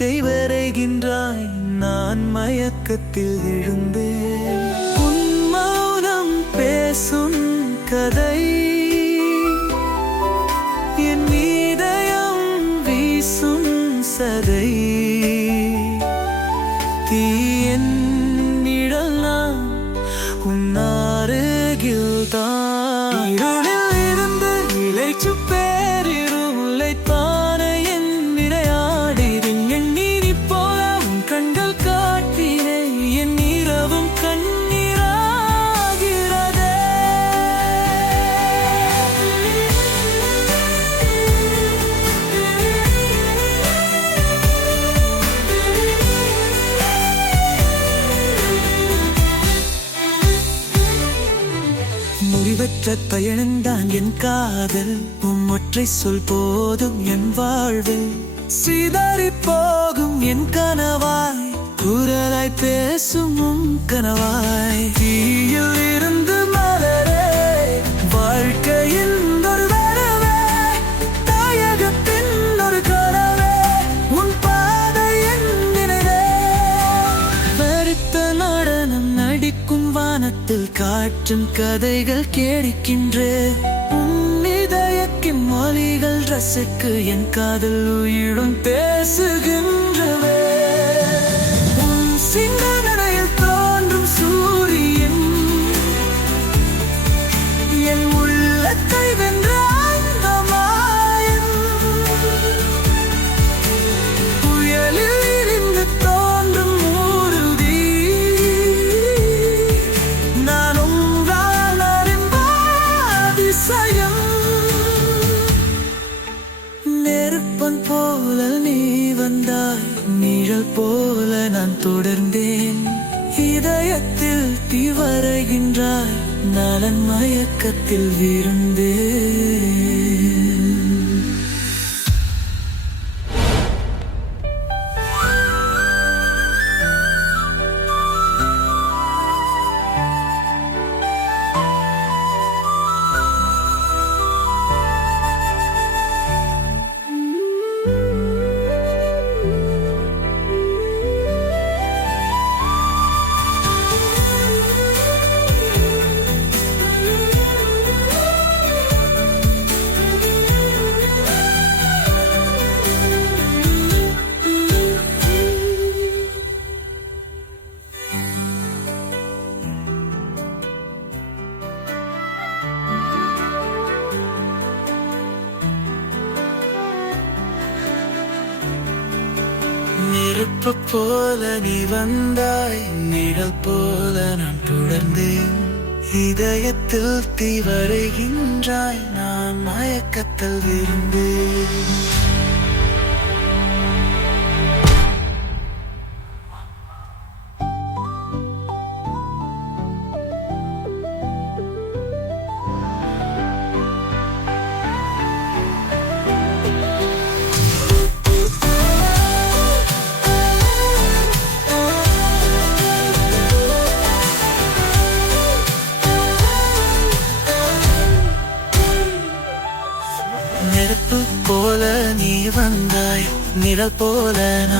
இதயத்தை வரைகின்றாய், நான் மயக்கத்தில் விழுந்தேன். உன் மௌனம் பேசும் கதை, என் இதயம் வீசும் சதை. தீ என் நிழல், நான் உன் அருகில்தான். இருளில் இருந்து இளைச்சு பேரிரும் உழைப்பான என் விளையாடிடும் என் நீரி போல உன் கண்கள் காட்டினே என் இரவும் கண்ணீராகிறதே. முடிவற்ற பயணந்தான் என் காதல், உம் ஒற்றை சொல் போதும் என் வாழ்வில். சிதறி போகும் என் கனவாய், குரலாய் பேசும் உம் கனவாய். தீயில் இருந்து மலரே, வாழ்க்கையில் ஒரு வரவே, தாயகத்தின் ஒரு கனவே, உன் பாதை என் நினைவே. வருத்த நடனம் நடிக்கும் வானத்தில் காற்றும் கதைகள் கேட்கின்றேன். உன் இதயத்தின் மொழிகள் ரசிக்கு என் காதல் உயிரும் பேசுகின்றவே. உன் சிந்தனையில் தோன்றும் சூரியன் என் உள்ளத்தை வென்ற அந்த மாயன். புயலில் இருந்து தோன்றும் ஊருதி, நான் உங்கள் அதிசயம். நெருப்பன் போல நீ வந்தாய், நிழல் போல நான் தொடர்ந்தேன். இதயத்தில் தீ வரைகின்றாய், நலன் மயக்கத்தில் விருந்தேன். நெருப்பு போல நீ வந்தாய், நிழல் போல நான் தொடர்ந்தேன். இதயத்தில் தீ வரைகின்றாய், நான் மயக்கத்தில் விருந்தேன். நெருப்பு போல நீ வந்தாய், நிழல் போல நான்